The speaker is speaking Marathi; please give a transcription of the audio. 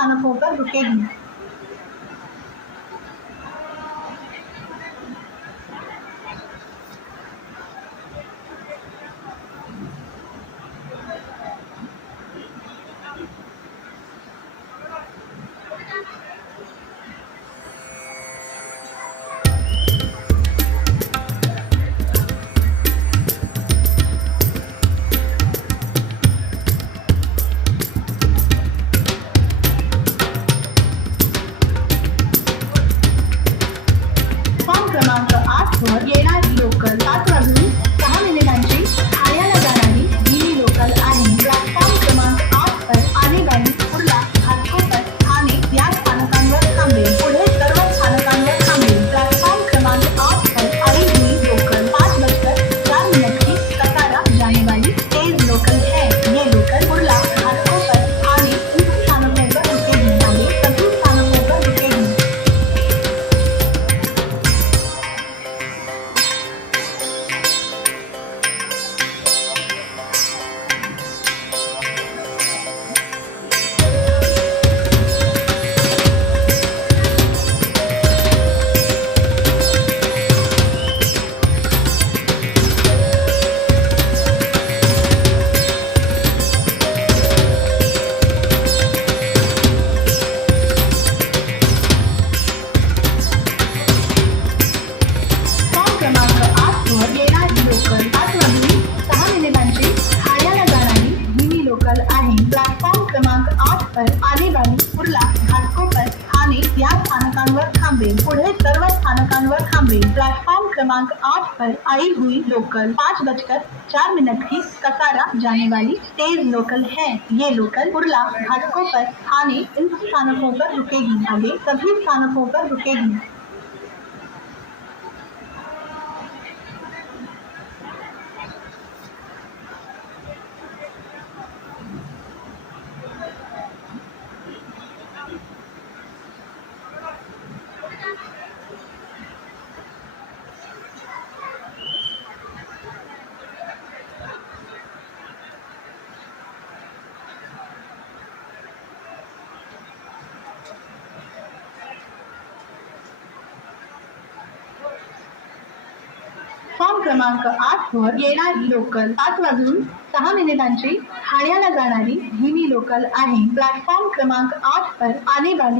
स्थानकों पर रुकेगी। क्रमांक 8 वर येणारी लोकल 7 वाजून 6 मिनिटांची ठाण्याला जाणारी दिल्ली लोकल आहे। प्लॅटफॉर्म क्रमांक 8 पर आने वाली कुर्ला, घाटकोपर, ठाणे या स्थानकांवर थांबेल। पुढे सर्व स्थानकांवर थांबेल। प्लॅटफॉर्म क्रमांक 8 पर आई हुई लोकल 5:04 की कसारा जाने वाली तेज लोकल है। ये लोकल कुर्ला, घाटकोपर, ठाणे इन स्थानकों पर रुकेगी। आगे सभी स्थानकों पर रुकेगी। क्रमांक 8 वर येणारी लोकल 7 वाजून 6 मिनिटांची ठाण्याला जाणारी दिल्ली लोकल आहे। प्लॅटफॉर्म क्रमांक 8 पर आने वाली कुर्ला, घाटकोपर, ठाणे या स्थानकांवर थांबेल। पुढे सर्व स्थानकांवर थांबेल। प्लॅटफॉर्म क्रमांक 8 पर आई हुई लोकल 5:04 की कसारा जाने वाली तेज लोकल है। ये लोकल कुर्ला, घाटकोपर, ठाणे इन स्थानकों पर रुकेगी। आगे सभी स्थानकों पर रुकेगी। प्लॅटफॉर्म क्रमांक 8 वर येणारी लोकल 7 वाजून 6 मिनिटांची ठाण्याला जाणारी दिल्ली लोकल आहे। प्लॅटफॉर्म क्रमांक 8 पर आने वाली